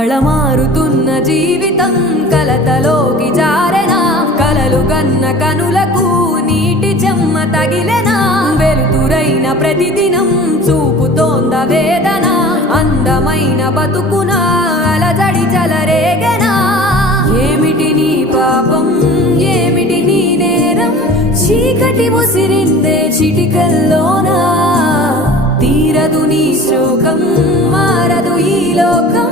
కళమారుతున్న జీవితం కలతలోకి జారెనా కలలు గన్న కనులకు నీటి చెమ్మ తగిలెనా వెలుతురైన ప్రతిదినం చూపుతోంద వేదన అందమైన బతుకున అలజడి చలరేగెనా ఏమిటి నీ పాపం ఏమిటి నీ నేరం చీకటి ముసిరిందే చిటికల్లోనా తీరదు నీ శోకం మారదు ఈ లోకం